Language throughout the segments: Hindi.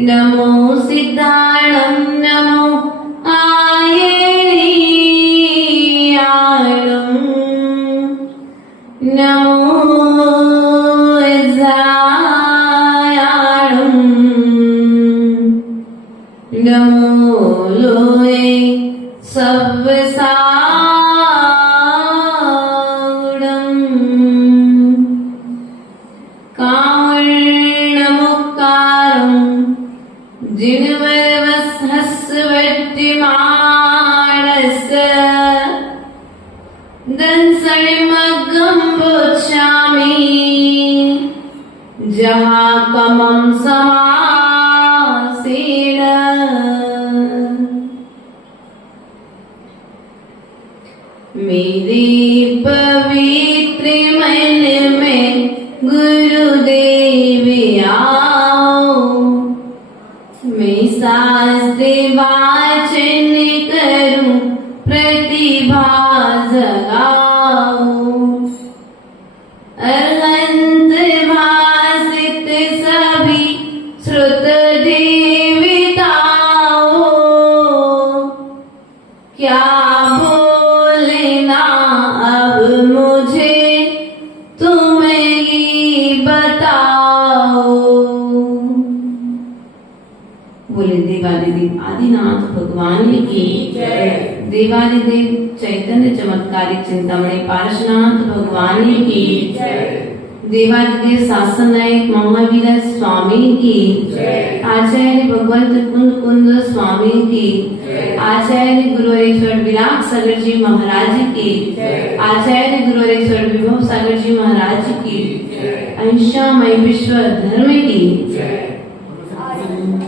नमो सिद्धाणं नमो आयेयाणं नमो जायाणं नमो लोये सव्वसावडं कामर्णमुक्कारं जिनवरवस्हस्वज्जिमानस्य दंसणिमग्गं बोच्छामि जहाकमं समासेन मेरे पवित्र मन में गुरुदेव आओ, मैं शास्त्र वाचन करूं प्रतिभा जगाऊं, अनंत भासित सभी श्रुत देवताओं, क्या बोलना अब मुझे तुम ही बताओ। बोले देवादिदेव आदिनाथ भगवान की जय। देवादिदेव चैतन्य चमत्कारी चिंतामणि पारशुनाथ भगवान की जय। देवादिदेव शासन नायक महावीर स्वामी की जय। आचार्य भगवंत कुंद कुंद स्वामी की जय। आचार्य गुरुवरेश्वर विराट सागर जी महाराज की जय। आचार्य गुरुवरेश्वर विभव सागर जी महाराज की जय। अहिंसामय विश्व धर्म की जय।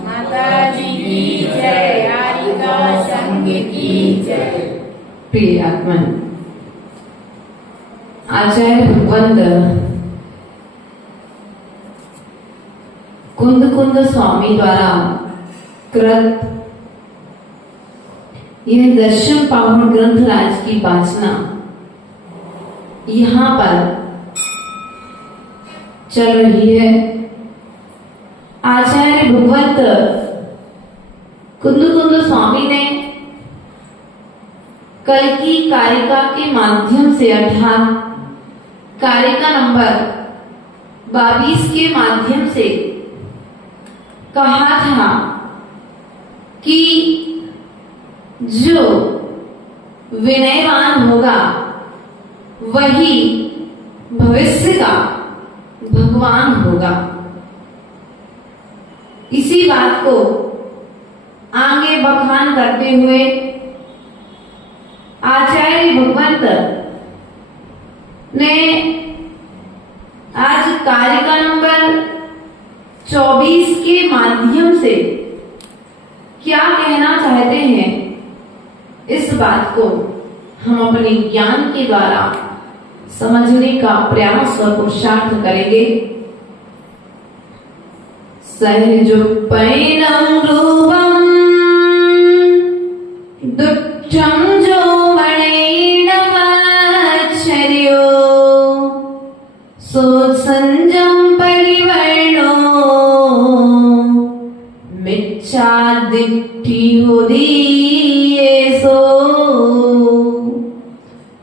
माताजी की जय। आरिका संघ की जय। प्रिय आत्मन, आचार्य भगवंत कुंद कुंद स्वामी द्वारा कृत यह दर्शन पावन ग्रंथ राज की वाचना यहाँ पर चल रही है। आचार्य भगवंत कुंद कुंद स्वामी ने कल की कारिका के माध्यम से अर्थात कारिका नंबर 22 के माध्यम से कहा था कि जो विनयवान होगा वही भविष्य का भगवान होगा। इसी बात को आगे बखान करते हुए आचार्य भगवंत ने आज कारिका नंबर 24 के माध्यम से क्या कहना चाहते हैं, इस बात को हम अपने ज्ञान के द्वारा समझने का प्रयास और पुरुषार्थ करेंगे। सहजोपैनं रूपं दुष्टं यौवनेनाश्चर्यो सोत्संजं परिवर्णो मिच्छादित्तिहोदीयेषो।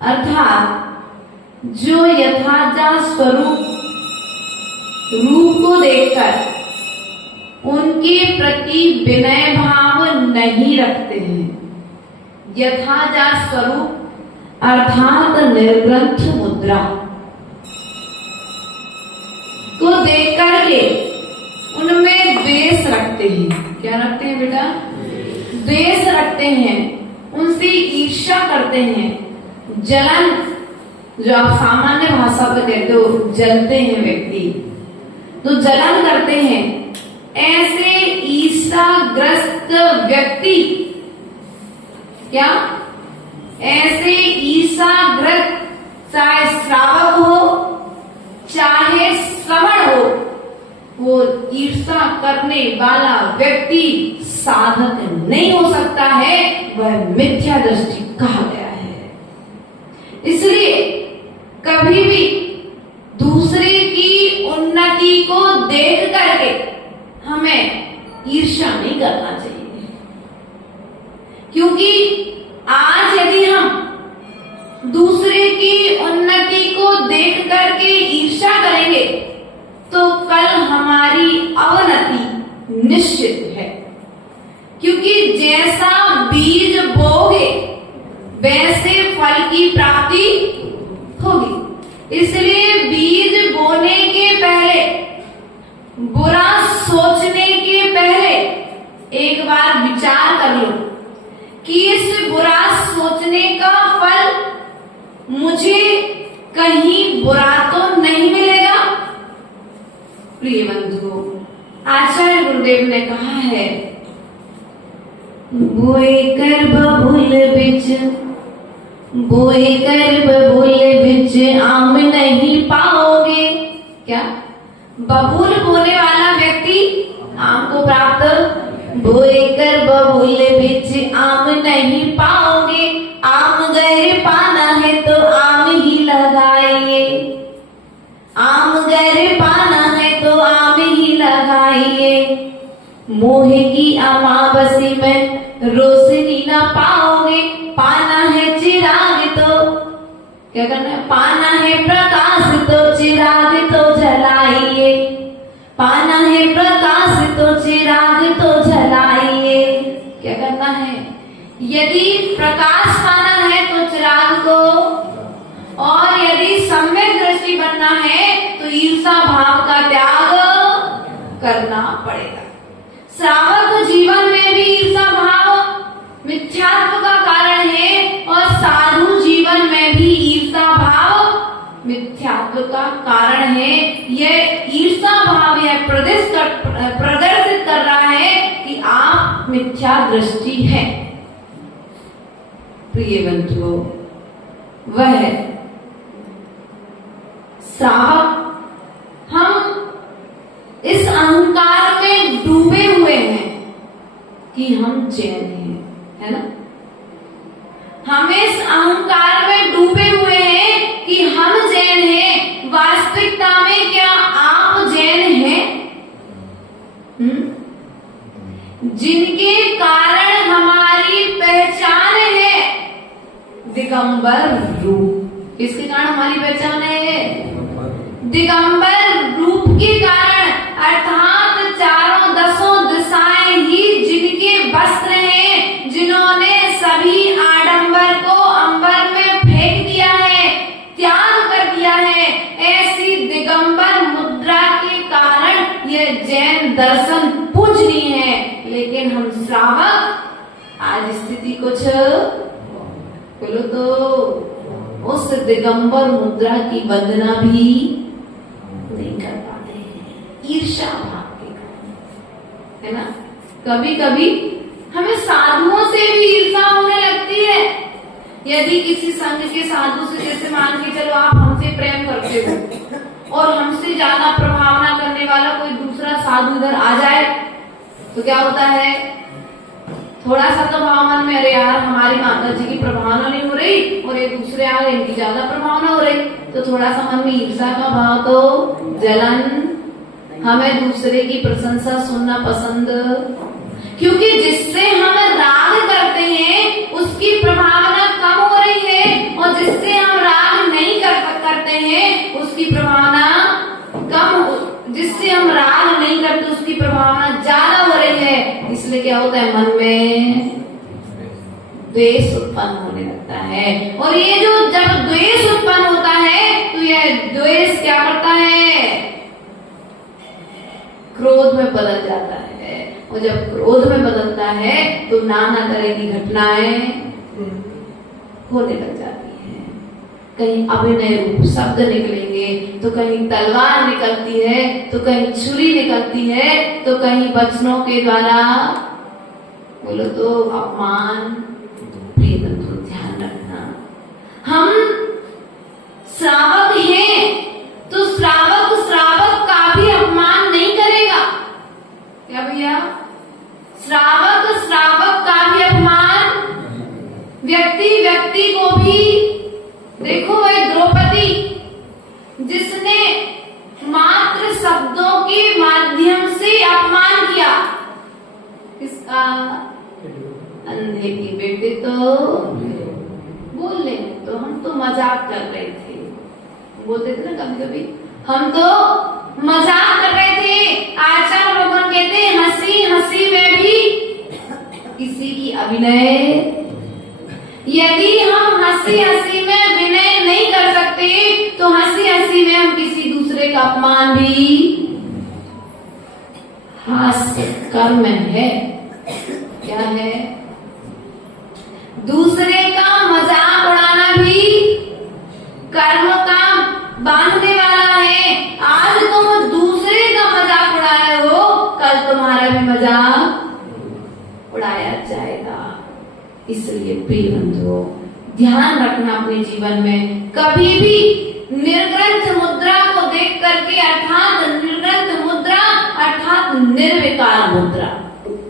अर्थात जो यथार्थ स्वरूप रूप को देखकर उनके प्रति विनय भाव नहीं रखते हैं, यथार्थ स्वरूप अर्थात निर्ग्रंथ मुद्रा को देख करके उनमें द्वेष रखते हैं। क्या रखते हैं बेटा? द्वेष रखते हैं, उनसे ईर्ष्या करते हैं, जलन जो आप सामान्य भाषा में कहते हो जलते हैं व्यक्ति, तो जलन करते हैं, ऐसे ईर्ष्याग्रस्त व्यक्ति, क्या ऐसे ईर्ष्याग्रस्त, चाहे श्रावक हो चाहे श्रवण हो, वो ईर्ष्या करने वाला व्यक्ति साधक नहीं हो सकता है, वह मिथ्या दृष्टि कहा गया है। इसलिए कभी भी दूसरे की उन्नति को देख करके हमें ईर्ष्या नहीं करना चाहिए, क्योंकि आज यदि हम दूसरे की उन्नति को देख करके ईर्ष्या करेंगे तो कल हमारी अवनति निश्चित है, क्योंकि जैसा बीज बोगे वैसे फल की प्राप्ति होगी। इसलिए बीज बोने के पहले, बुरा सोचने के पहले एक बार विचार कर लो कि इस बुरा सोचने का फल मुझे कहीं बुरा तो नहीं मिलेगा। प्रिय बंधुओं, आचार्य गुरुदेव ने कहा है, बोए कर बबूल बिच आम नहीं पाओगे। क्या बबूल बोने वाला व्यक्ति आम को प्राप्त, बोए कर बबूल बिच आम नहीं पाओगे, आम गैर पाना है तो आम ही लगाइए, आम गैर पाना है तो आम ही लगाइए, मोह की अमावस्या में रोशनी ना पाओगे, पाना है चिराग तो क्या करना है, पाना है प्रकाश तो चिराग तो जलाइए, पाना है प्रकाश तो चिराग तो जलाइए। क्या करना है, यदि प्रकाश पाना है तो चिराग को, और यदि सम्यक दृष्टि बनना है तो ईर्ष्या भाव का त्याग करना पड़ेगा। श्रावक जीवन में भी ईर्ष्या भाव मिथ्यात्व का कारण है, और साधु जीवन में भी ईर्ष्या भाव मिथ्यात्व का कारण है। यह ईर्ष्या भाव यह प्रदर्शित कर रहा है कि आप मिथ्या दृष्टि है। प्रिय बंधुओं, वह श्रावक, हम इस अहंकार में डूबे हुए हैं कि हम जैन हैं, है ना। हम इस अहंकार में डूबे हुए हैं कि हम जैन हैं। वास्तविकता में क्या आप जैन हैं? जिनके कारण हमारी पहचान है दिगंबर रूप। किसके कारण हमारी पहचान है? दिगंबर रूप के कारण, अर्थात चारों दसों दिशाएं ही जिनके वस्त्र हैं, जिन्होंने सभी आडंबर को अंबर में फेंक दिया है, त्याग कर दिया है, ऐसी दिगंबर मुद्रा के कारण यह जैन दर्शन पूजनीय है। लेकिन हम श्रावक आज स्थिति कुछ बोलो तो उस दिगंबर मुद्रा की वंदना भी नहीं कर पाते हैं, ईर्ष्या भाव के कारण, है ना। कभी कभी हमें साधुओं से भी ईर्ष्या होने लगती है। यदि किसी संघ के साधु से, जैसे मान के चलो आप हमसे प्रेम करते हो और हमसे ज्यादा प्रभावना करने वाला कोई दूसरा साधु इधर आ जाए तो क्या होता है, थोड़ा सा तो भाव मन में, अरे यार हमारी माता जी की प्रभावना नहीं हो रही और एक दूसरे आ गए इनकी ज्यादा प्रभावना हो रही, तो थोड़ा सा मन में ईर्ष्या का भाव, तो जलन, हमें दूसरे की प्रशंसा सुनना पसंद, क्योंकि जिससे हम राग करते हैं उसकी प्रभावना कम हो रही है, और जिससे हम राग नहीं करते हैं उसकी प्रभावना कम, जिससे हम राग नहीं करते उसकी प्रभावना ज्यादा हो रही है। इसलिए क्या होता है, मन में द्वेष उत्पन्न होने लगता है, और ये जो जब द्वेष उत्पन्न होता है तो यह द्वेष क्या करता है, क्रोध में बदल जाता है, और जब क्रोध में बदलता है तो नाना तरह की घटनाएं होने लग जाती हैं। कहीं अभिनय रूप शब्द निकलेंगे, तो कहीं तलवार निकलती है, तो कहीं छुरी निकलती है, तो कहीं वचनों के द्वारा बोलो तो अपमान। प्रिय बंधु ध्यान रखना, हम श्रावक हैं तो श्रावक का भी अपमान नहीं करेगा। क्या भैया? श्रावक का भी अपमान, व्यक्ति को भी। देखो वह द्रौपदी जिसने मात्र शब्दों के माध्यम से अपमान किया, किसका? अंधे की बेटे तो बोल ले, तो हम तो मजाक कर रहे थे, बोलते थे ना कभी कभी, हम तो मजाक कर रहे थे। आचार्य भगवान कहते हंसी हंसी में भी किसी की अभिनय। यदि हम हंसी हंसी में अभिनय नहीं कर सकते तो हंसी हंसी में हम किसी दूसरे का अपमान भी, हास्य कर्म है। क्या है? दूसरे का मजाक उड़ाना भी कर्म का बांधने वाला है। आज तुम दूसरे का मजाक उड़ा रहे हो, कल तुम्हारा भी मजाक उड़ाया जाएगा। इसलिए प्रिय बंधुओं ध्यान रखना अपने जीवन में, कभी भी निर्ग्रंथ मुद्रा को देख करके, अर्थात निर्ग्रंथ मुद्रा अर्थात निर्विकार मुद्रा।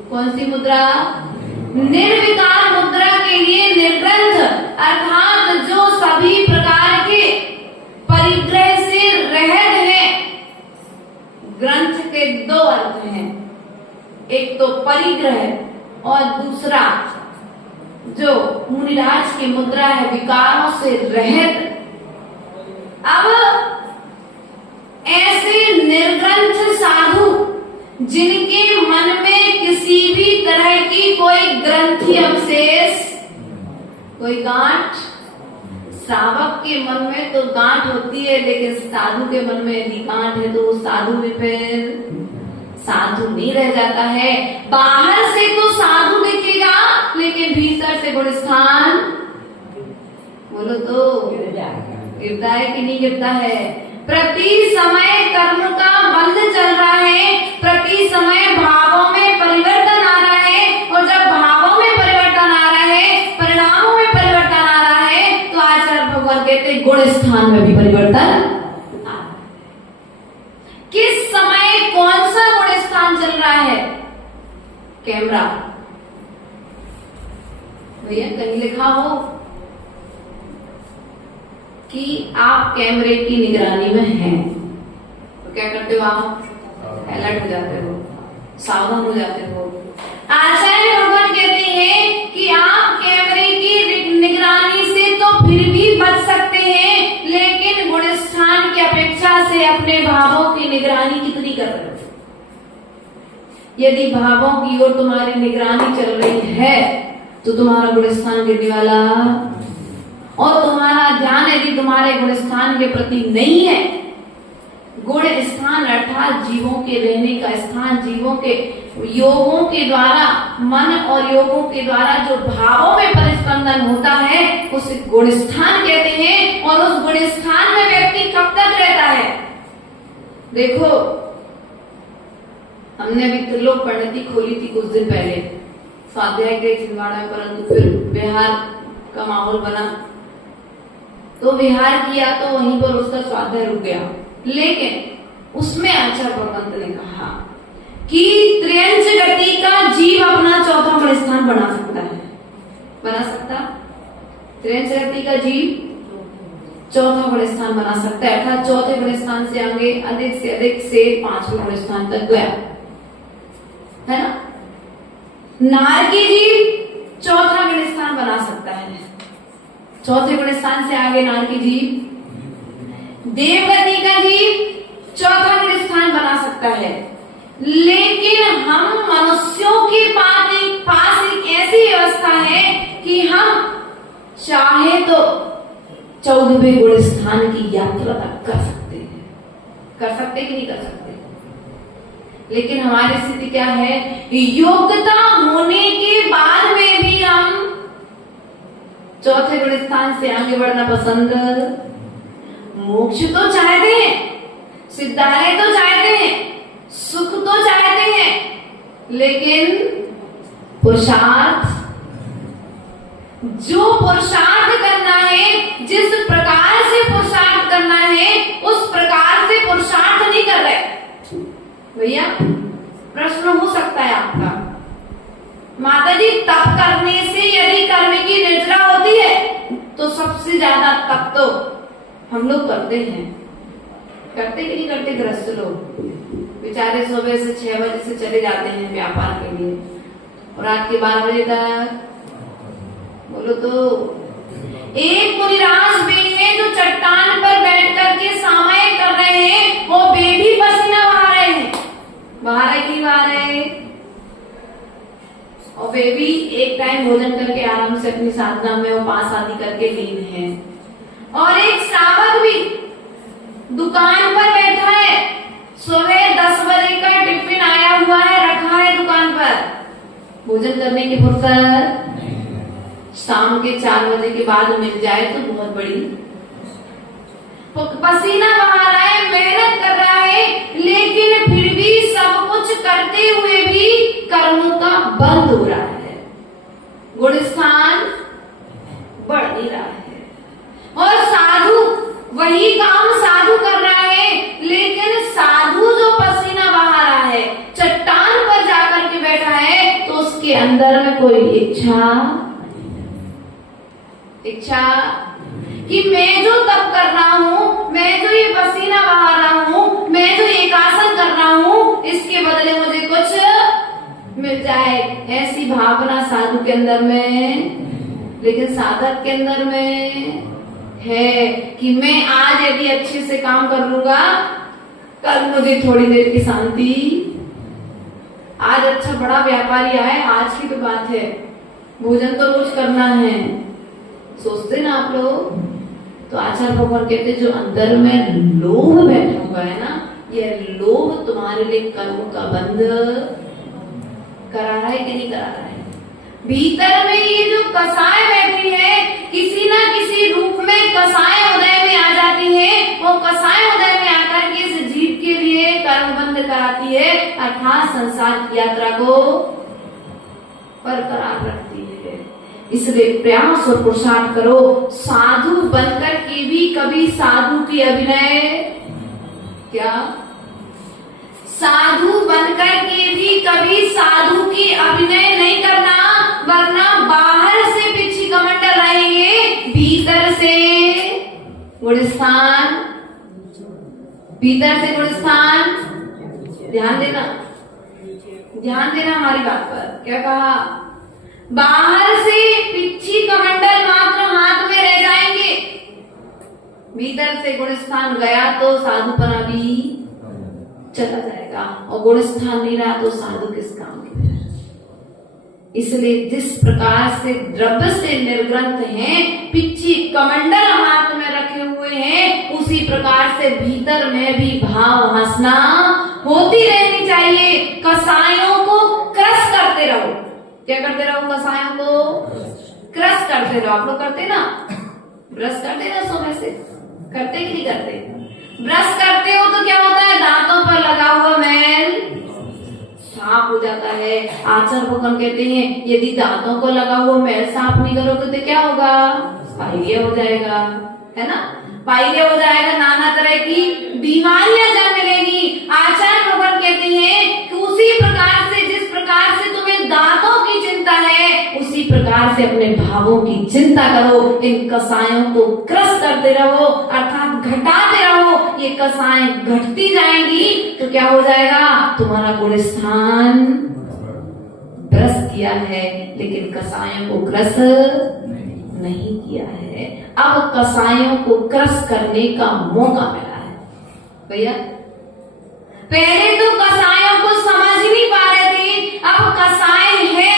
कौन सी मुद्रा? निर्विकार मुद्रा के लिए निर्ग्रंथ अर्थात जो सभी प्रकार के परिग्रह से रहित है। ग्रंथ के दो अर्थ हैं, एक तो परिग्रह और दूसरा जो मुनिराज की मुद्रा है विकारों से रहित। अब ऐसे निर्ग्रंथ साधु जिनके मन में किसी भी तरह की कोई ग्रंथि अवशेष, कोई गांठ, श्रावक के मन में तो गांठ होती है, लेकिन साधु के मन में यदि गांठ है तो वो साधु भी फिर साधु नहीं रह जाता है। बाहर से तो साधु दिखेगा, लेकिन भीतर से गुणस्थान बोलो तो गिरता है कि नहीं गिरता है? प्रति समय कर्म का बंध चल रहा है, प्रति समय भावों में परिवर्तन आ रहा है, और जब भावों में परिवर्तन आ रहा है, परिणामों में परिवर्तन आ रहा है, तो आचार्य भगवान कहते हैं गुण स्थान में भी परिवर्तन आ रहा है। किस समय कौन सा गुण स्थान चल रहा है? कैमरा भैया कहीं लिखा हो कि आप कैमरे की निगरानी में हैं, तो क्या करते हो? आप अलर्ट हो जाते हो, सावधान हो जाते हो। आचार्य भगवान कहते हैं कि आप कैमरे की निगरानी से तो फिर भी बच सकते हैं, लेकिन गुणस्थान की अपेक्षा से अपने भावों की निगरानी कितनी कर रहे हो? यदि भावों की ओर तुम्हारी निगरानी चल रही है तो तुम्हारा गुणस्थान गिरने वाला, और तुम्हारा ध्यान यदि तुम्हारे गुणस्थान के प्रति नहीं है, गुण स्थान अर्थात जीवों के रहने का स्थान, जीवों के योगों के द्वारा, मन और योगों के द्वारा जो भावों में परिस्पंदन होता है उसे गुण स्थान कहते हैं। और उस गुण स्थान में व्यक्ति कब तक रहता है? देखो हमने अभी त्रिलोक परिणति खोली थी कुछ दिन पहले, स्वाध्याय के छिंदवाड़ा में, परंतु फिर बिहार का माहौल बना तो विहार किया, तो वहीं पर उसका स्वाध्याय रुक गया। लेकिन उसमें आचार्य भगवंत ने कहा कि त्र्यंच गति का जीव अपना चौथा गुण स्थान बना सकता है। बना सकता? त्र्यंच गति का जीव चौथा गुण स्थान बना सकता है, अर्थात चौथे गुण स्थान से आगे अधिक से अधिक से 5वें गुण स्थान तक गया है ना। नार की जीव चौथा गुण स्थान बना सकता है, चौथे गुण स्थान से आगे नार की जीव। देवगति का जीव चौथा गुण स्थान बना सकता है, लेकिन हम मनुष्यों के पास एक ऐसी व्यवस्था है कि हम चाहे तो 14वें गुण स्थान की यात्रा तक कर सकते हैं। कर सकते कि नहीं कर सकते? लेकिन हमारी स्थिति क्या है? योग्यता होने के बाद में भी हम चौथे गुण स्थान से आगे बढ़ना पसंद, मोक्ष तो चाहते हैं, सिद्धालय तो चाहते हैं, सुख तो चाहते हैं, लेकिन पुरुषार्थ, जो पुरुषार्थ करना है, जिस प्रकार से पुरुषार्थ करना है, उस प्रकार से पुरुषार्थ नहीं कर रहे। भैया प्रश्न हो सकता है आपका, माता जी तप करने से यदि कर्म की निर्जरा होती है तो सबसे ज्यादा तप तो हम लोग करते हैं, करते कि नहीं करते? गृहस्थ लोग बेचारे सुबह से 6 बजे से चले जाते हैं व्यापार के लिए और रात के 12 बजे तक, बोलो तो एक मुनिराज बे हैं जो चट्टान पर बैठ करके सामयिक कर रहे हैं, वो बे भी पसीना बहा रहे हैं, बहा रहे कि बहा रहे, और वे भी एक टाइम भोजन करके आराम से अपनी साधना में वो पास आदि करके लीन है। और एक श्रावक भी दुकान पर बैठा है, सुबह 10 बजे का टिफिन आया हुआ है, रखा है दुकान पर, भोजन करने की फुर्सत शाम के 4 बजे के बाद मिल जाए तो बहुत बड़ी, पसीना बहा रहा है, मेहनत कर रहा है, लेकिन फिर भी सब कुछ करते हुए भी कर्मों का बंद हो रहा है, गुण स्थान बढ़ नहीं रहा है। और साधु वही काम साधु कर रहा है, लेकिन साधु जो पसीना बहा रहा है, चट्टान पर जाकर के बैठा है, तो उसके अंदर में कोई इच्छा कि मैं जो तप कर रहा हूँ, मैं जो ये पसीना बहा रहा हूँ, मैं जो एक आसन कर रहा हूँ, इसके बदले मुझे कुछ मिल जाए, ऐसी भावना साधु के अंदर में, लेकिन साधक के अंदर में है कि मैं आज यदि अच्छे से काम कर लूंगा, कल मुझे थोड़ी देर की शांति, आज अच्छा बड़ा व्यापारी आए, आज की तो बात है, भोजन तो रोज करना है, सोचते ना आप लोग? तो आचार्य भगवान कहते जो अंदर में लोभ बैठा हुआ है ना, यह लोभ तुम्हारे लिए कर्म का बंद करा रहा है कि नहीं करा रहा है? भीतर में ये जो कसाय बैठी है, किसी ना किसी रूप में कसाय उदय में आ जाती है, वो कसाय उदय में आकर के इस जीव के लिए कर्म बंद कराती है, अर्थात संसार की यात्रा को बरकरार रखती है। इसलिए प्रयास और पुरुषार्थ करो, साधु बनकर के भी कभी साधु की अभिनय, क्या साधु बनकर के भी कभी साधु की अभिनय नहीं करना, वरना बाहर से पिछी कमंडल रहेंगे, भीतर से गुणस्थान, भीतर से गुणस्थान। ध्यान देना, ध्यान देना हमारी बात पर, क्या कहा? बाहर से पिछी कमंडल मात्र हाथ में रह जाएंगे, भीतर से गुणस्थान गया तो साधुपना भी चला जाएगा, और गुणस्थान नहीं रहा तो साधु किस काम के? इसलिए जिस प्रकार से द्रव्य से निर्ग्रंथ हैं, पिछी कमंडल हाथ में रखे हुए हैं, उसी प्रकार से भीतर में भी भाव हंसना होती रहनी चाहिए। कसायों को क्रश करते रहो, क्या करते रहो? कसायों को क्रश करते रहो। आप लोग करते ना, ब्रश करते ना, सुबह से करते कि नहीं करते? ब्रश करते हो तो क्या होता है? दांतों पर लगा हुआ मैल साफ हो जाता है। आचार्य भगवान कहते हैं यदि दांतों को लगा हुआ मैल साफ नहीं करोगे तो क्या होगा? पाइलिया हो जाएगा, है ना? पाइलिया हो जाएगा, नाना तरह की बीमारियां जन्म लेगी। आचार्य भगवान कहते हैं कि उसी प्रकार से, जिस प्रकार से तुम्हें दांतों की चिंता है, उसी प्रकार से अपने भावों की चिंता करो। इन कसायों को क्रश करते रहो, अर्थात घटाते रहो। ये कसाएं घटती जाएंगी तो क्या हो जाएगा? तुम्हारा गुणस्थान ब्रश किया है, लेकिन कसायों को क्रश नहीं किया है। अब कसायों को क्रश करने का मौका मिला है भैया। पहले तो कसायों को समझ नहीं पा रहे थे, अब कसाय है,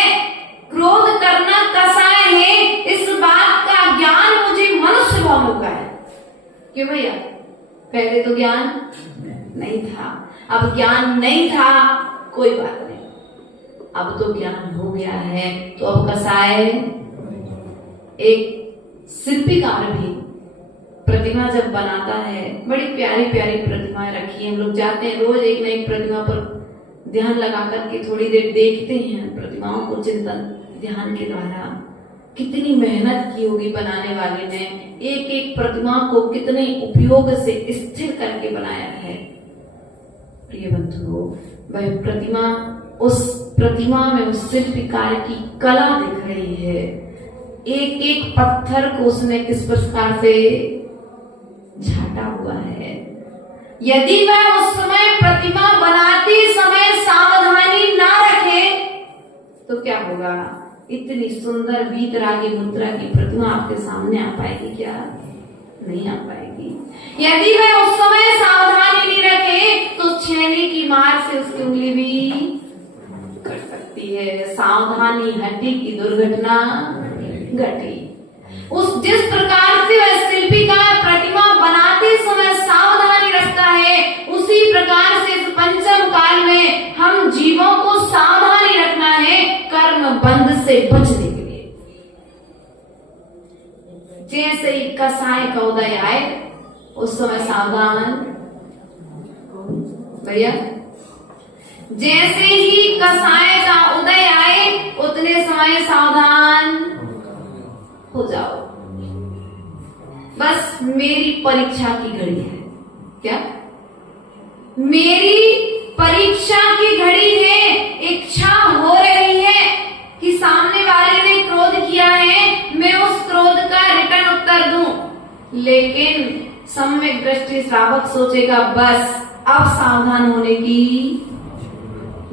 क्रोध करना कसाय है, इस बात का ज्ञान मुझे मनुष्य भाव का है। क्यों भैया? पहले तो ज्ञान नहीं था। अब ज्ञान नहीं था, कोई बात नहीं, अब तो ज्ञान हो गया है, तो अब कसाय एक शिल्पीकार भी प्रतिमा जब बनाता है, बड़ी प्यारी प्यारी प्रतिमाएं रखी हैं, हम लोग जाते हैं रोज एक न एक प्रतिमा पर ध्यान लगा करके थोड़ी देर देखते हैं प्रतिमाओं को, चिंतन ध्यान के द्वारा। कितनी मेहनत की होगी बनाने वाले ने, एक एक प्रतिमा को कितने उपयोग से स्थिर करके बनाया है। प्रिय बंधुओं, वह प्रतिमा, उस प्रतिमा में उस शिल्पकार की कला दिख रही है। एक एक पत्थर को उसने किस प्रकार से झाटा हुआ है। यदि वह उस समय प्रतिमा बनाते समय सावधानी ना रखे तो क्या होगा? इतनी सुंदर वीतरागी मुद्रा की प्रतिमा आपके सामने आ पाएगी क्या? नहीं आ पाएगी। यदि वह उस समय सावधानी नहीं रखे तो छेनी की मार से उसकी उंगली भी कट सकती है। सावधानी हटी की दुर्घटना घटी। जिस प्रकार से वह शिल्पी का प्रतिमा बनाते समय सावधानी रखता है, उसी प्रकार से इस पंचम काल में हम जीवों को सावधानी रखना है कर्म बंध से बचने के लिए। जैसे ही कसाय का उदय आए उस समय सावधान भैया, जैसे ही कसाय का उदय आए उतने समय सावधान हो जाओ। बस मेरी परीक्षा की घड़ी है। क्या? मेरी परीक्षा की घड़ी है। इच्छा हो रही है कि सामने वाले ने क्रोध किया है, मैं उस क्रोध का रिटर्न उत्तर दूं। लेकिन सम्यक दृष्टि श्रावक सोचेगा बस अब सावधान होने की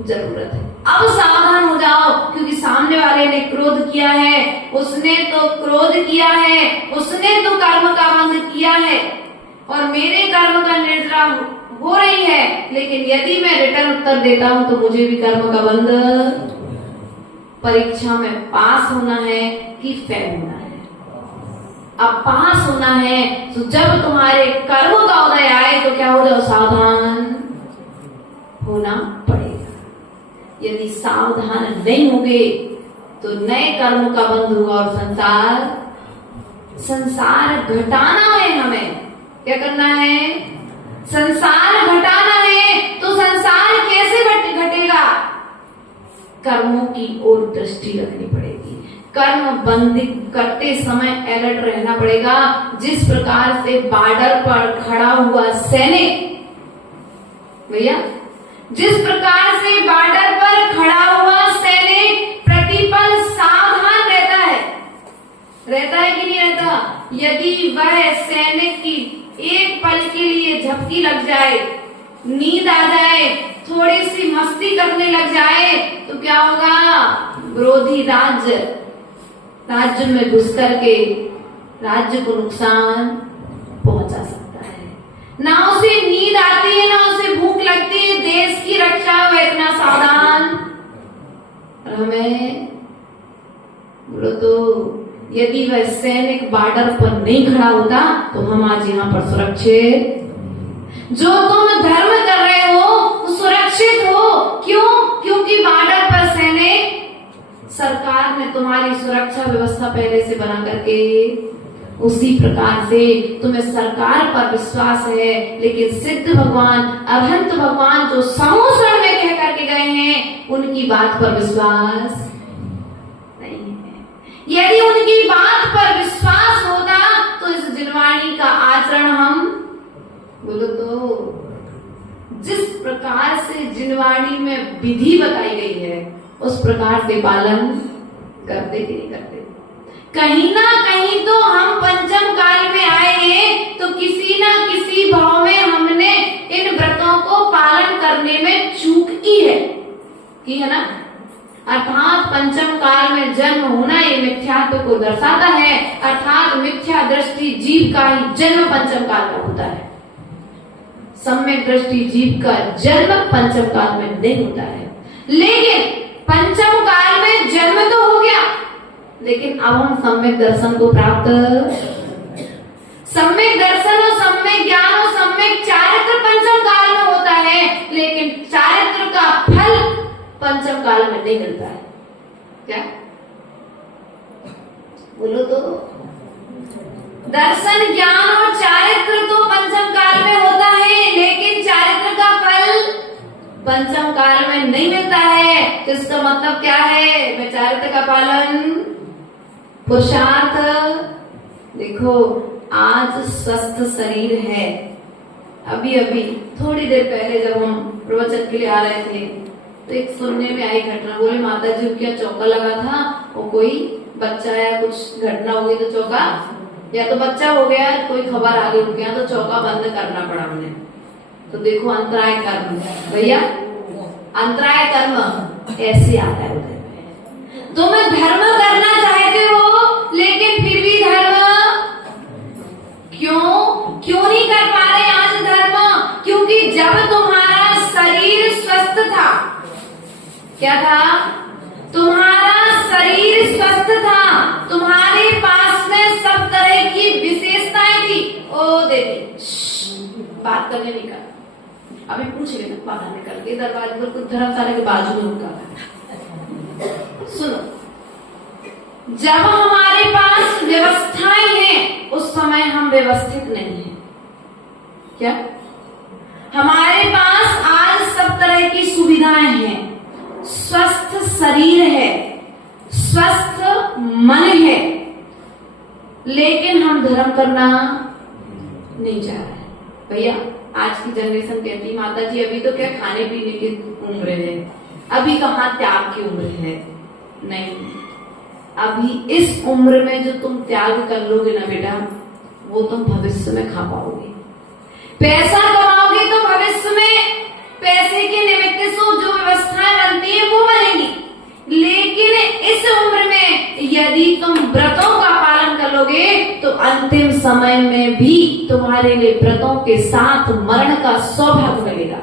जरूरत है, अब सावधान हो जाओ, क्योंकि सामने वाले ने क्रोध किया है, उसने तो क्रोध किया है, उसने तो कर्म का बंध किया है और मेरे कर्म का निर्जरा हो रही है। लेकिन यदि मैं रिटर्न उत्तर देता हूं तो मुझे भी कर्म का बंध, परीक्षा में पास होना है कि फेल होना है। अब पास होना है तो जब तुम्हारे कर्म का उदय आए तो क्या हो जाओ? सावधान होना पड़ेगा। यदि सावधान नहीं होगे तो नए कर्म का बंध होगा और संसार घटाना है। हमें क्या करना है? संसार घटाना है। तो संसार कैसे घटेगा? कर्मों की ओर दृष्टि रखनी पड़ेगी। कर्म बंदी करते समय अलर्ट रहना पड़ेगा। जिस प्रकार से बॉर्डर पर खड़ा हुआ सैनिक, भैया, जिस प्रकार से बॉर्डर पर खड़ा हुआ सैनिक प्रतिपल सावधान रहता है कि नहीं रहता? यदि वह सैनिक की एक पल के लिए झपकी लग जाए, नींद आ जाए, थोड़ी सी मस्ती करने लग जाए तो क्या होगा? विरोधी राज्य में घुस करके राज्य को नुकसान पहुंचा सकता है। ना उसे नींद आती है, ना उसे भूख लगती है, देश की रक्षा में इतना सावधान। और हमें बोलो तो यदि वह सैनिक बॉर्डर पर नहीं खड़ा होता तो हम आज यहाँ पर सुरक्षित, जो तुम धर्म कर रहे हो सुरक्षित हो। क्यों? क्योंकि बॉर्डर पर सैनिक, सरकार ने तुम्हारी सुरक्षा व्यवस्था पहले से बना करके, उसी प्रकार से तुम्हें सरकार पर विश्वास है, लेकिन सिद्ध भगवान, अरहंत भगवान जो समूसण में कह करके गए हैं, उनकी बात पर विश्वास नहीं है। यदि उनकी बात पर विश्वास होता तो इस जिनवाणी का आचरण हम, बोलो तो, जिस प्रकार से जिनवाणी में विधि बताई गई है उस प्रकार से पालन करते कि नहीं करते? कहीं ना कहीं तो हम पंचम काल में आए हैं तो किसी ना किसी भाव में हमने इन व्रतों को पालन करने में चूक की है ना? अर्थात पंचम काल में जन्म होना ये मिथ्यात्व को दर्शाता है। अर्थात मिथ्या दृष्टि जीव का ही जन्म पंचम काल में होता है। सम्यक दृष्टि जीव का जन्म पंचम काल में नहीं होता है। लेकिन पंचम काल में जन्म तो हो गया, लेकिन अब हम सम्यक दर्शन को प्राप्त, सम्यक दर्शन और सम्यक ज्ञान और सम्यक चारित्र पंचम काल में होता है, लेकिन चारित्र का फल पंचम काल में नहीं मिलता है। क्या बोलो तो? दर्शन, ज्ञान और चारित्र तो पंचम काल में होता है, लेकिन चारित्र का फल पंचम काल में नहीं मिलता है। तो इसका मतलब क्या है? मैं चारित्र का पालन, पुरुषार्थ। देखो, आज स्वस्थ शरीर है। अभी अभी थोड़ी देर पहले जब हम प्रवचन के लिए आ रहे थे तो एक सुनने में आई घटना, बोले माता जी क्या चौका लगा था, वो कोई बच्चा या कुछ घटना हो गई तो चौका, या तो बच्चा हो गया, कोई खबर आ गई उनके यहाँ, तो चौका बंद करना पड़ा उन्हें। तो देखो अंतराय कर्म भैया, अंतराय कर्म ऐसे आता है उधर। तुम धर्म करना चाहते हो लेकिन फिर भी धर्म क्यों नहीं कर पा रहे आज धर्म? क्योंकि जब तुम्हारा शरीर स्वस्थ था, क्या था? तुम्हारा शरीर स्वस्थ था, तुम्हारे पास में सब तरह की विशेषताएं थी। ओ देवी बात करने नहीं कर, अभी पूछ लेना बाहर निकल के, दरवाजे पर कुछ धर्मशाला के बाजू में उनका। सुनो, जब हमारे पास व्यवस्थाएं हैं उस समय हम व्यवस्थित नहीं हैं। क्या? हमारे पास आज सब तरह की सुविधाएं हैं, स्वस्थ शरीर है, स्वस्थ मन है, लेकिन हम धर्म करना नहीं चाह रहे। भैया आज की जनरेशन कहती माता जी अभी तो क्या खाने पीने की उम्र है, अभी कहाँ त्याग की उम्र है। नहीं, अभी इस उम्र में जो तुम त्याग कर लोगे ना बेटा, वो तुम भविष्य में खा पाओगे। पैसा कमाओगे तो भविष्य में पैसे के निमित्त से जो व्यवस्थाएं बनती है वो बनेगी, लेकिन इस उम्र में यदि तुम व्रतों का पालन करोगे तो अंतिम समय में भी तुम्हारे लिए व्रतों के साथ मरण का सौभाग्य मिलेगा।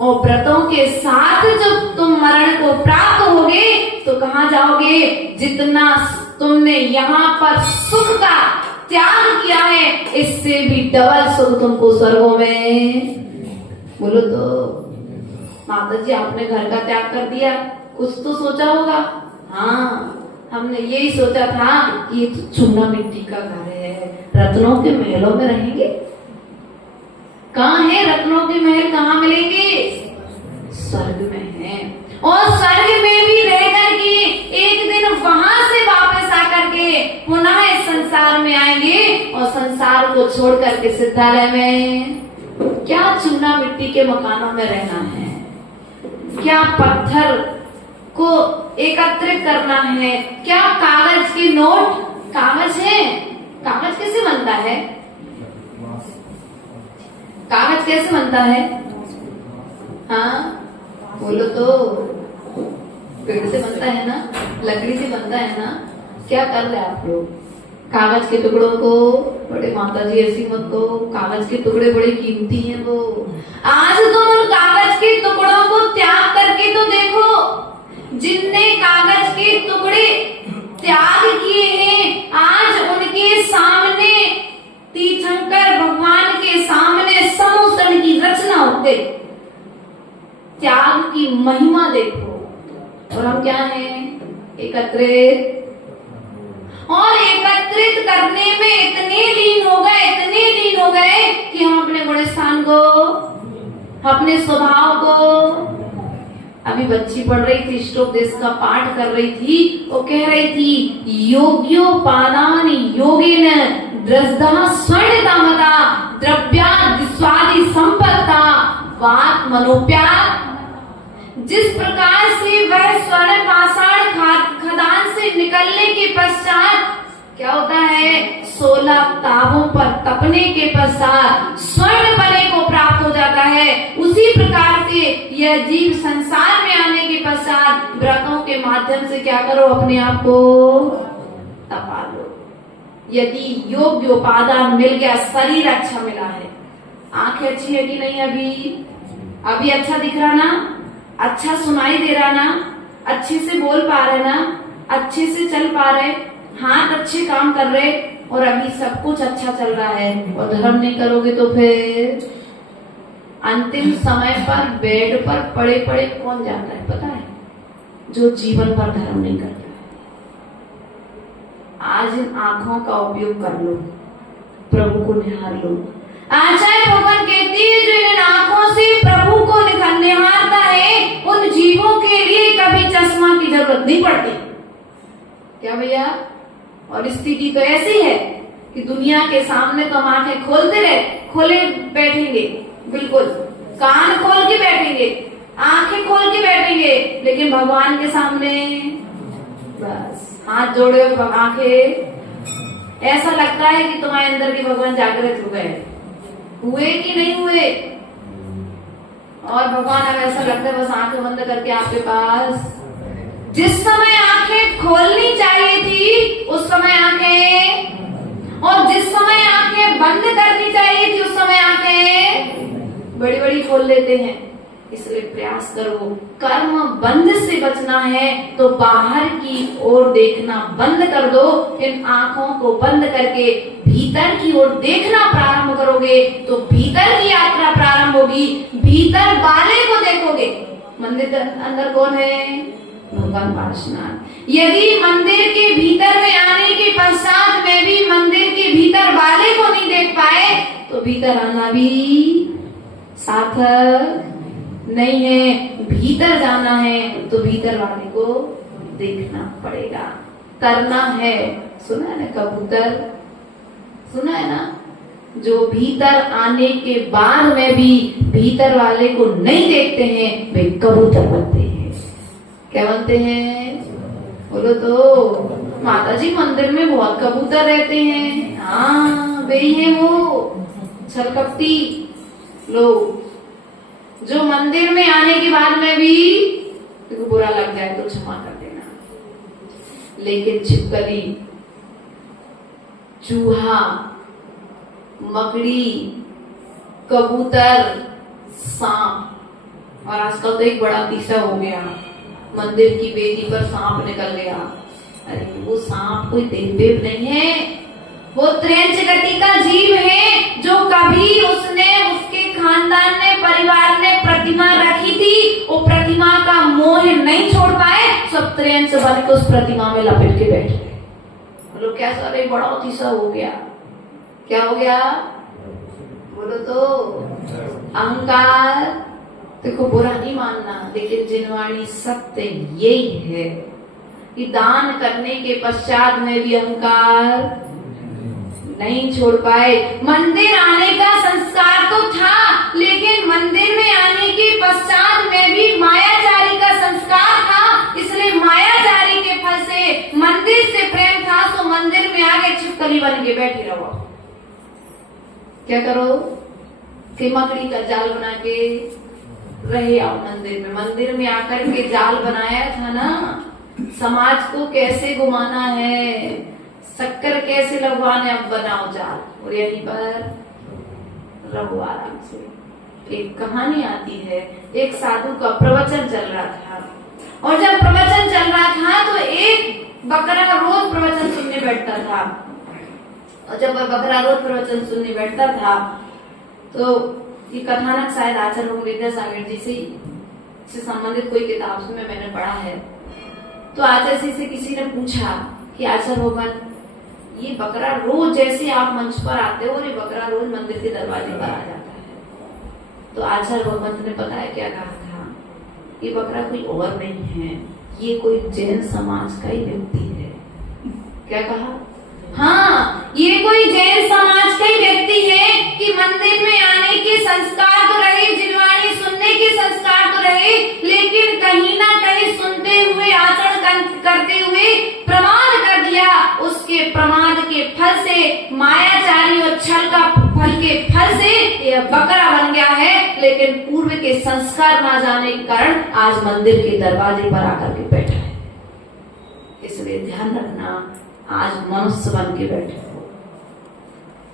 और व्रतों के साथ जब तुम मरण को प्राप्त होगे तो कहाँ जाओगे? जितना तुमने यहाँ पर सुख का त्याग किया है, इससे भी डबल सुख तुमको स्वर्गों में। बोलो तो माता जी आपने घर का त्याग कर दिया, कुछ तो सोचा होगा। हाँ, हमने यही सोचा था कि ये तो चूना मिट्टी का घर है, रत्नों के महलों में रहेंगे। कहाँ है रत्नों के महल? कहाँ मिलेंगे? स्वर्ग में है। और स्वर्ग में भी रह करके एक दिन वहां से वापस आकर के पुनः इस संसार में आएंगे और संसार को छोड़ करके सिद्धालय में क्या चूना मिट्टी के मकानों में रहना है, क्या पत्थर को एकत्रित करना है, क्या कागज के नोट? कागज है, कागज कैसे बनता है? कागज कैसे बनता है? हाँ बोलो तो। पेड़ से बनता है ना, लकड़ी से बनता है ना। क्या कर रहे आप लोग? कागज के टुकड़ों को, बड़े माता जी ऐसी मत कहो, कागज के टुकड़े बड़े कीमती हैं वो। आज तुम उन कागज के टुकड़ों को त्याग करके तो देखो, जिनने कागज के टुकड़े त्याग किए हैं आज उनके सामने तीर्थंकर भगवान के सामने समुद्र की रचना हो गई। त्याग की महिमा देखो। और हम क्या हैं? एकत्रित। और एकत्रित करने में इतने लीन हो गए कि हम अपने गुण स्थान को, अपने स्वभाव को। अभी बच्ची पढ़ रही थी, श्लोकदेश का पाठ कर रही थी, वो कह रही थी योग्योपादान योगेन द्रष्टा स्वर्णितामता द्रव्यादि संपत्ता वात मनोप्यार। जिस प्रकार से वह स्वर्ण पाषाण खदान से निकलने के पश्चात क्या होता है? 16 तावों पर तपने के पश्चात स्वर्ण बने को प्राप्त हो जाता है, उसी प्रकार से यह जीव संसार में आने के पश्चात व्रतों के माध्यम से क्या करो? अपने आप को तपा लो। यदि योग्य उपादान मिल गया, शरीर अच्छा मिला है, आंखें अच्छी है कि नहीं? अभी अच्छा दिख रहा ना, अच्छा सुनाई दे रहा ना, अच्छे से बोल पा रहे ना, अच्छे से चल पा रहे, हाथ अच्छे काम कर रहे, और अभी सब कुछ अच्छा चल रहा है, और धर्म नहीं करोगे तो फिर अंतिम समय पर बेड पर पड़े पड़े कौन जाता है पता है? जो जीवन भर धर्म नहीं करता है। आज इन आंखों का उपयोग कर लो, प्रभु को निहार लो। आचार्य भगवान कहती है जो इन आंखों से प्रभु को निहारता है उन जीवों के लिए कभी चश्मा की जरूरत नहीं पड़ती। क्या भैया? और स्थिति तो ऐसी है कि दुनिया के सामने तो हम आंखें खोले बैठेंगे, बिल्कुल कान खोल के बैठेंगे, आंखें खोल के बैठेंगे, लेकिन भगवान के सामने बस हाथ जोड़े हुए आंखें, ऐसा लगता है कि तुम्हारे अंदर के भगवान जागृत हो गए, हुए कि नहीं हुए। और भगवान अब ऐसा लगता है बस आंखें बंद करके आपके पास, जिस समय आंखें खोलनी चाहिए थी उस समय आंखें, और जिस समय आंखें बंद करनी चाहिए थी उस समय आंखें बड़ी बड़ी खोल लेते हैं। इसलिए प्रयास करो, कर्म बंद से बचना है तो बाहर की ओर देखना बंद कर दो। इन आंखों को बंद करके भीतर की ओर देखना प्रारंभ करोगे तो भीतर की यात्रा प्रारंभ होगी, भीतर वाले को देखोगे। मंदिर के अंदर कौन है? भगवान पार्श्वनाथ। यदि मंदिर के भीतर में आने के पश्चात में भी मंदिर के भीतर वाले को नहीं देख पाए तो भीतर आना भी सार्थक नहीं है। भीतर जाना है तो भीतर वाले को देखना पड़ेगा, तरना है। सुना है ना कबूतर, सुना है ना? जो भीतर आने के बाद में भी भीतर वाले को नहीं देखते हैं वे कबूतर बनते हैं। क्या बनते हैं? बोलो तो। माता जी मंदिर में बहुत कबूतर रहते हैं। हाँ वे हैं वो छलकपटी लोग जो मंदिर में आने के बाद में भी देखो बुरा लग जाए तो क्षमा कर देना, लेकिन छिपकली, चूहा, मकड़ी, कबूतर, सांप, और आजकल तो एक बड़ा किस्सा हो गया, मंदिर की वेदी पर सांप निकल गया। अरे वो सांप कोई देवदेव नहीं है, वो त्रेंच गति का जीव है जो कभी उसने, उसके खानदान ने, परिवार ने प्रतिमा रखी थी, वो प्रतिमा का मोह नहीं छोड़ पाए, सब त्रेंच बन के उस प्रतिमा में लपेट के बैठ गए। बोलो क्या सारे बड़ा अतिशय हो गया। क्या हो गया? बोलो तो। अहंकार। देखो बुरा नहीं मानना, लेकिन जिनवाणी सत्य यही है कि दान करने के पश्चात में भी अहंकार नहीं छोड़ पाए। मंदिर आने का संस्कार तो था, लेकिन मंदिर में आने के पश्चात में भी मायाचारी का संस्कार था, इसलिए मायाचारी के फल से मंदिर से प्रेम था, तो मंदिर में आके छिपकली बन के बैठे रहो। क्या करो कि मकड़ी का जाल बना के रहे आओ मंदिर में। मंदिर में आकर के जाल बनाया था ना, समाज को कैसे घुमाना है, शक्कर कैसे लगवाने, अब बनाओ जाल और यहीं पर रहो आराम से। एक कहानी आती है, एक साधु का प्रवचन चल रहा था, और जब प्रवचन चल रहा था तो एक बकरा रोज प्रवचन सुनने बैठता था, और जब वह बकरा रोज प्रवचन सुनने बैठता था तो ये कथानक शायद आचार्य विद्यासागर जी से संबंधित कोई किताब में मैंने पढ़ा है। तो आचार्य जी से किसी ने पूछा कि आचार्य भगवान, ये बकरा रोज जैसे आप मंच पर आते हो और ये बकरा रोज मंदिर के दरवाजे पर आ जाता है। तो आचार्य भगवंत ने बताया क्या कहा था, ये बकरा कोई और नहीं है, ये कोई जैन समाज का ही व्यक्ति है। क्या कहा? हाँ, ये कोई जैन समाज का ही व्यक्ति है कि मंदिर में आने के संस्कार तो रहे, जिनवाणी सुनने के संस्कार तो रहे, लेकिन कहीं ना कहीं सुनते हुए, आचरण करते हुए प्रमाद कर दिया। उसके प्रमाद के फल से, मायाचारी और छल का फल के फल से यह बकरा बन गया है, लेकिन पूर्व के संस्कार ना जाने के कारण आज मंदिर के दरवाजे पर आकर के बैठा है। इसलिए ध्यान रखना, आज मनुष्य बन के बैठे हो,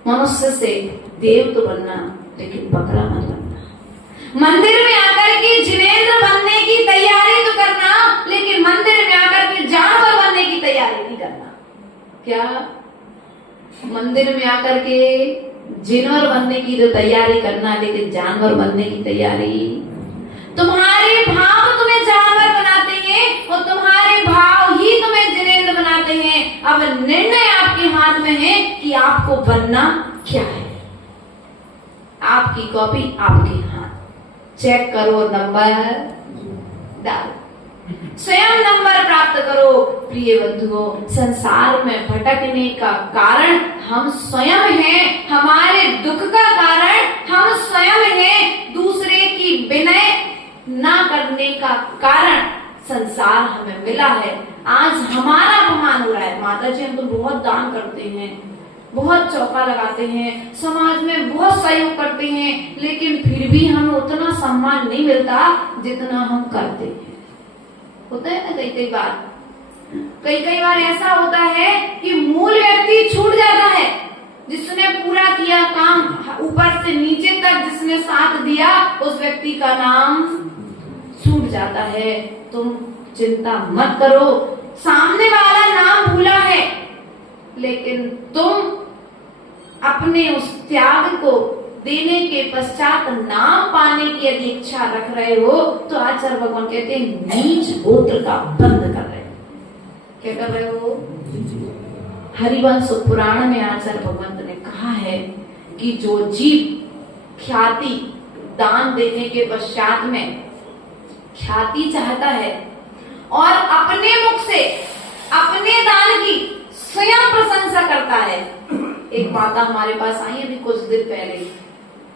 मनुष्य से देव तो बनना, लेकिन बकरा मत बनना। मंदिर में आकर के जिनेंद्र बनने की तैयारी तो करना, लेकिन मंदिर में आकर के जानवर बनने की तैयारी नहीं करना। क्या? मंदिर में आकर के जिनवर बनने की तो तैयारी करना, लेकिन जानवर बनने की तैयारी। तुम्हारे भाव तुम्हें जानवर बनाते हैं और तुम्हारे भाव ही तुम्हें जिनेंद्र बनाते हैं। अब निर्णय आपके हाथ में है कि आपको बनना क्या है? आपकी कॉपी आपके हाथ, चेक करो, नंबर डालो, स्वयं नंबर प्राप्त करो। प्रिय बंधुओं, संसार में भटकने का कारण हम स्वयं हैं, हमारे दुख का कारण हम स्वयं हैं, दूसरे की विनय ना करने का कारण संसार हमें मिला है। आज हमारा अपमान हो रहा है। माता जी, हम तो बहुत दान करते हैं, बहुत चौका लगाते हैं, समाज में बहुत सहयोग करते हैं, लेकिन फिर भी हमें उतना सम्मान नहीं मिलता जितना हम करते हैं। होता है ना कई बार ऐसा होता है कि मूल व्यक्ति छूट जाता है, जिसने पूरा किया काम, ऊपर से नीचे तक जिसने साथ दिया, उस व्यक्ति का नाम छूट जाता है। तुम चिंता मत करो, सामने वाला नाम भूला है, लेकिन तुम अपने उस त्याग को देने के पश्चात नाम पाने की यदि इच्छा रख रहे हो, तो आचार्य भगवान कहते हैं नीच गोत्र का बंद कर रहे हो। क्या कर रहे हो? हरिवंश पुराण में आचार्य भगवंत ने कहा है कि जो जीव ख्याति दान देने के पश्चात में ख्याति चाहता है और अपने मुख से अपने दान की स्वयं प्रशंसा करता है। एक माता हमारे पास आई अभी कुछ दिन पहले,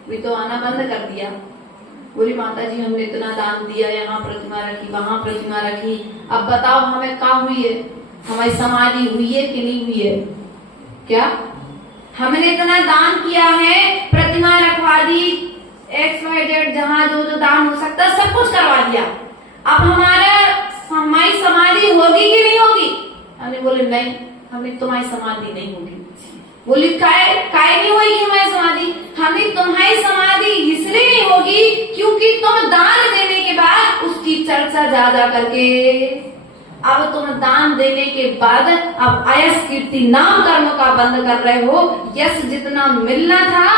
भी तो आना बंद कर दिया। बोली, माता जी हमने इतना दान दिया, यहाँ प्रतिमा रखी, वहां प्रतिमा रखी, अब बताओ हमें क्या हुई है, हमारी समाधि हुई है कि नहीं हुई है? क्या हमने इतना दान किया है, प्रतिमा रखवा दी, XYZ जहाँ जो दान हो सकता सब कुछ करवा दिया, अब हमारी समाधि होगी कि नहीं होगी? हमने बोले नहीं, हमें तुम्हारी समाधि नहीं होगी। बोली काय नहीं होगी हमारी समाधि? हमें तुम्हारी समाधि इसलिए नहीं होगी क्योंकि तुम दान देने के बाद उसकी चर्चा ज्यादा करके, अब तुम दान देने के बाद अब आयस कीर्ति नाम कर्म का बंद कर रहे हो। यश जितना मिलना था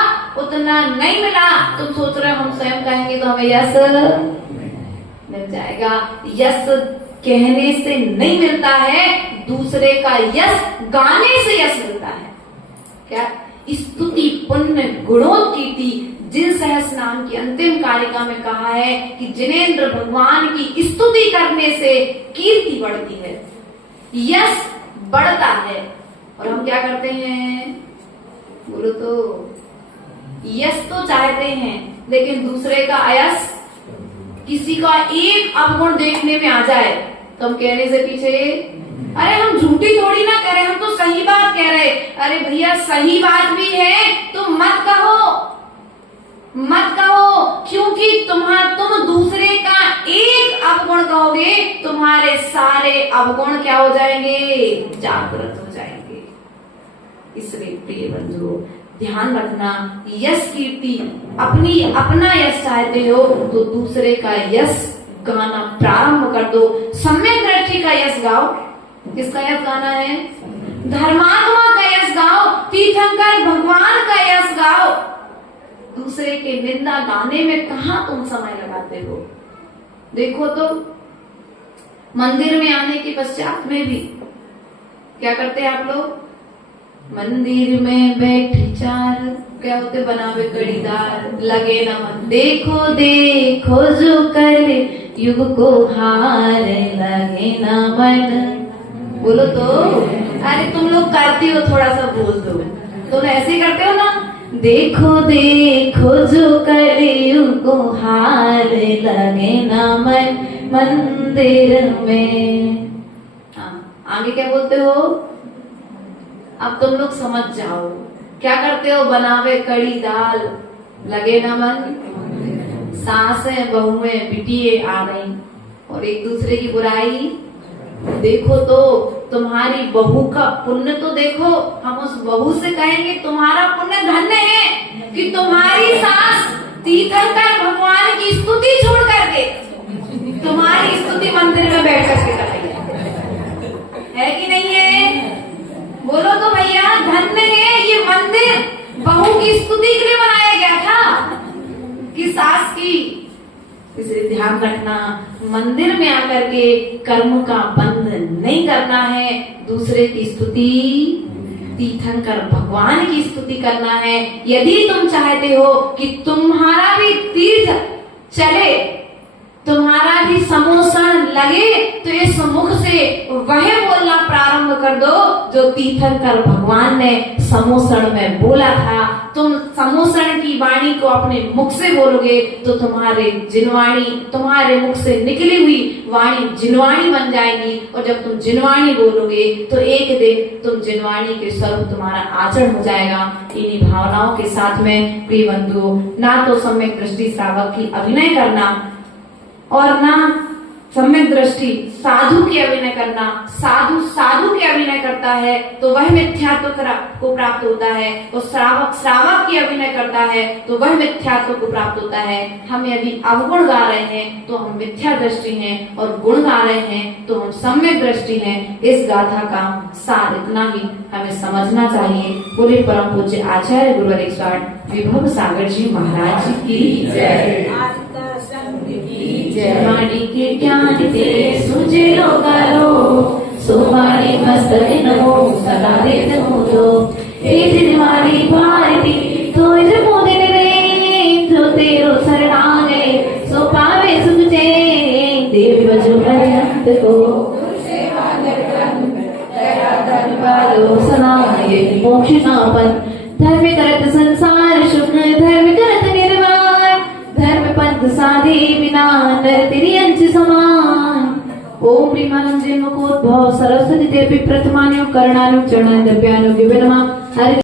उतना नहीं मिला। तुम सोच रहे हो हम स्वयं कहेंगे तो हमें यश मिल जाएगा। यश कहने से नहीं मिलता है, दूसरे का यश गाने से यश मिलता है। क्या? स्तुति पुण्य गुणोत्कीर्ति, जिन सहस नाम की अंतिम कारिका में कहा है कि जिनेंद्र भगवान की स्तुति करने से कीर्ति बढ़ती है, यश बढ़ता है। और हम क्या करते हैं? बोलो तो, यश तो चाहते हैं लेकिन दूसरे का यश, किसी का एक अवगुण देखने में आ जाए तो हम कहने से पीछे, अरे हम झूठी थोड़ी ना कह रहे, हम तो सही बात कह रहे। अरे भैया सही बात भी है तो मत कहो, क्योंकि तुम दूसरे का एक अवगुण कहोगे, तुम्हारे सारे अवगुण क्या हो जाएंगे? जागृत हो जाएंगे। इसलिए प्रिय बंधुओं, ध्यान रखना, यश कीर्ति अपना यश चाहते हो तो दूसरे का यश गाना प्रारंभ कर दो। सम्यक दृष्टि का यश गाओ। किसका यश गाना है? धर्मात्मा का यश गाओ, तीर्थंकर भगवान का यश गाओ। दूसरे के निंदा गाने में कहाँ तुम समय लगाते हो? देखो तो, मंदिर में आने के पश्चात में भी क्या करते हैं आप लोग? मंदिर में बैठे चार, क्या होते? बनावे कड़ीदार, लगे नमन, देखो देखो जो करे युग को हार, लगे नमन। बोलो तो, अरे तुम लोग करते हो, थोड़ा सा बोल दो। तुम ऐसे करते हो ना, देखो देखो जो करे युग को हार, लगे नमन मंदिर में। आगे क्या बोलते हो? अब तुम लोग समझ जाओ क्या करते हो? बनावे कड़ी दाल, लगे नमन, सासें बहुएं बिटिये आ गई और एक दूसरे की बुराई। देखो तो, तुम्हारी बहू का पुण्य तो देखो। हम उस बहू से कहेंगे तुम्हारा पुण्य धन्य है कि तुम्हारी सास तीर्थंकर भगवान की स्तुति छोड़ करके तुम्हारी स्तुति मंदिर में बैठ करके करेंगे। है कि नहीं है? बोलो तो भैया, धन्य है ये मंदिर। बहू की स्तुति के लिए बनाया गया था कि सास की। इसलिए ध्यान रखना, मंदिर में आकर के कर्म का बंध नहीं करना है, दूसरे की स्तुति तीर्थंकर भगवान की स्तुति करना है। यदि तुम चाहते हो कि तुम्हारा भी तीर्थ चले, तुम्हारा भी समोषण लगे, तो इस मुख से वह बोलना प्रारंभ कर दो जो तीर्थंकर भगवान ने समोषण में बोला था। तुम समोषण की वाणी को अपने मुख से बोलोगे तो तुम्हारे जिनवाणी, तुम्हारे मुख से निकली हुई वाणी जिनवाणी बन जाएगी। और जब तुम जिनवाणी बोलोगे तो एक दिन तुम जिनवाणी के स्वरूप तुम्हारा आचरण हो जाएगा। इन्हीं भावनाओं के साथ में प्रिय बंधुओं, ना तो सम्यक दृष्टि श्रावक की अभिनय करना और ना सम्यक दृष्टि साधु की अभिनय करना। साधु साधु की अभिनय करता है तो वह मिथ्यात्व को प्राप्त होता है, और श्रावक श्रावक की अभिनय करता है तो वह मिथ्यात्व को प्राप्त होता है। हम यदि अवगुण गा रहे हैं तो हम मिथ्या दृष्टि हैं, और गुण गा रहे हैं तो हम सम्यक दृष्टि हैं। इस गाथा का सार इतना ही हमें समझना चाहिए। बोले परम पूज्य आचार्य गुरुवर 108 विभव सागर जी महाराज की जय। वाणी के ज्ञान ते सुझे लो करो, सुवाणी मस्तक नो सदा देत मुदो। वाणी भारती तो मोदिन रे, जो तेरो शरणागे सो पावे सुख जे। देवी बजो भयंत को सनाए मोक्ष नापन। धर्म करत संसार सुख, धर्म करत निर्वाण। धर्म पंथ साधे बिना नर तेरी अंश समान। ओम प्रेमानंद मुखोद्भव सरस्वती देवी प्रथमान्यो करणानु चरणान्यो गिवेनमा हरि